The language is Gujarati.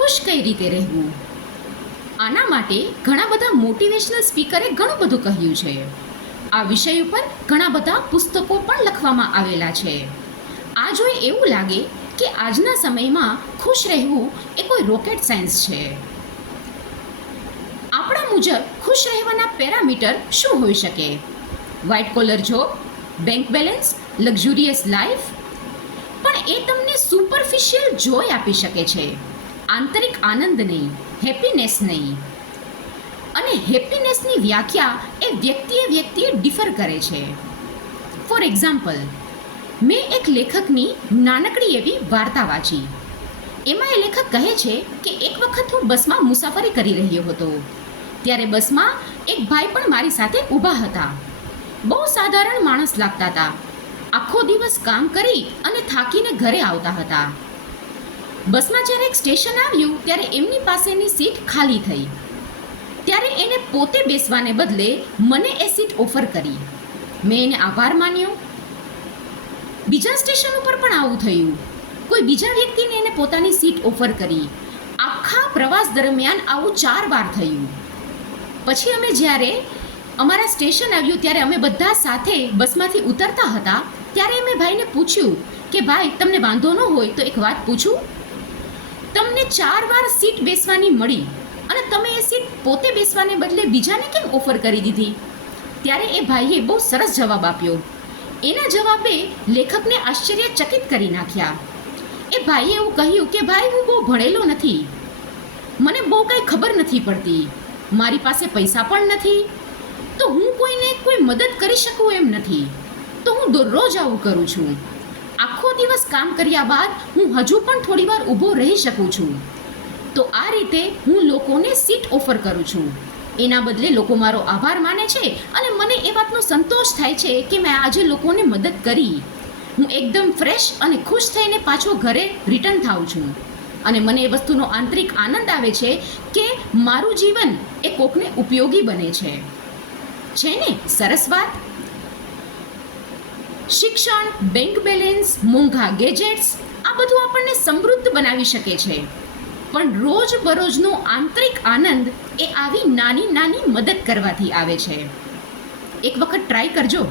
ખુશ કઈ રીતે રહેવું? આના માટે ઘણા બધા મોટિવેશનલ સ્પીકરે ઘણું બધું કહ્યું છે. આ વિષય ઉપર ઘણા બધા પુસ્તકો પણ લખવામાં આવેલા છે. આ જોઈ એવું લાગે કે આજના સમયમાં ખુશ રહેવું એ કોઈ રોકેટ સાયન્સ છે. આપણા મુજબ ખુશ રહેવાના પેરામીટર શું હોઈ શકે? White collar job, bank balance, luxurious life? પણ એ તમને સુપરફિશિયલ જોય આપી શકે છે, આંતરિક આનંદ નહીં, હેપીનેસ નહીં. અને હેપીનેસની વ્યાખ્યા એ વ્યક્તિએ ડિફર કરે છે. ફોર એક્ઝામ્પલ, મેં એક લેખકની નાનકડી એવી વાર્તા વાંચી. એમાં એ લેખક કહે છે કે એક વખત હું બસમાં મુસાફરી કરી રહ્યો હતો. ત્યારે બસમાં એક ભાઈ પણ મારી સાથે ઊભા હતા. બહુ સાધારણ માણસ લાગતા હતા. આખો દિવસ કામ કરી અને થાકીને ઘરે આવતા હતા. બસમાં જ્યારે એક સ્ટેશન આવ્યું ત્યારે એમની પાસેની સીટ ખાલી થઈ. ત્યારે એને પોતે બેસવાને બદલે મને એ સીટ ઓફર કરી. મેં એને આભાર માન્યો. બીજા સ્ટેશન ઉપર પણ આવું થયું. કોઈ બીજા વ્યક્તિને એને પોતાની સીટ ઓફર કરી. આખા પ્રવાસ દરમિયાન આવું 4 વાર થયું. પછી અમે જ્યારે અમારા સ્ટેશન આવ્યું ત્યારે અમે બધા સાથે બસમાંથી ઉતરતા હતા. ત્યારે મેં ભાઈને પૂછ્યું કે ભાઈ, તમને વાંધો ન હોય તો એક વાત પૂછું? તમને 4 વાર સીટ બેસવાની મળી અને તમે એ સીટ પોતે બેસવાને બદલે બીજાને કેમ ઓફર કરી દીધી? ત્યારે એ ભાઈએ બહુ સરસ જવાબ આપ્યો. એના જવાબે લેખકને આશ્ચર્યચકિત કરી નાખ્યા. એ ભાઈએ એવું કહ્યું કે ભાઈ, હું બહુ ભણેલો નથી, મને બહુ કંઈ ખબર નથી પડતી, મારી પાસે પૈસા પણ નથી, તો હું કોઈને કોઈ મદદ કરી શકું એમ નથી, તો હું દરરોજ આવું કરું છું. આખો દિવસ કામ કર્યા બાદ હું હજુ પણ થોડી વાર ઊભો રહી શકું છું. તો આ રીતે હું લોકોને સીટ ઓફર કરું છું. એના બદલે લોકો મારો આભાર માને છે અને મને એ વાતનો સંતોષ થાય છે કે મેં આજે લોકોને મદદ કરી. હું એકદમ ફ્રેશ અને ખુશ થઈને પાછો ઘરે રિટર્ન થાઉં છું. અને મને એ વસ્તુનો આંતરિક આનંદ આવે છે કે મારું જીવન એ કોકને ઉપયોગી બને છે. છે ને સરસ વાત? શિક્ષણ, બેંક બેલેન્સ, મોંઘા ગેજેટ્સ, આ બધું આપણને સમૃદ્ધ બનાવી શકે છે. પણ રોજબરોજનો આંતરિક આનંદ એ આવી નાની નાની મદદ કરવાથી આવે છે. એક વખત ટ્રાય કરજો.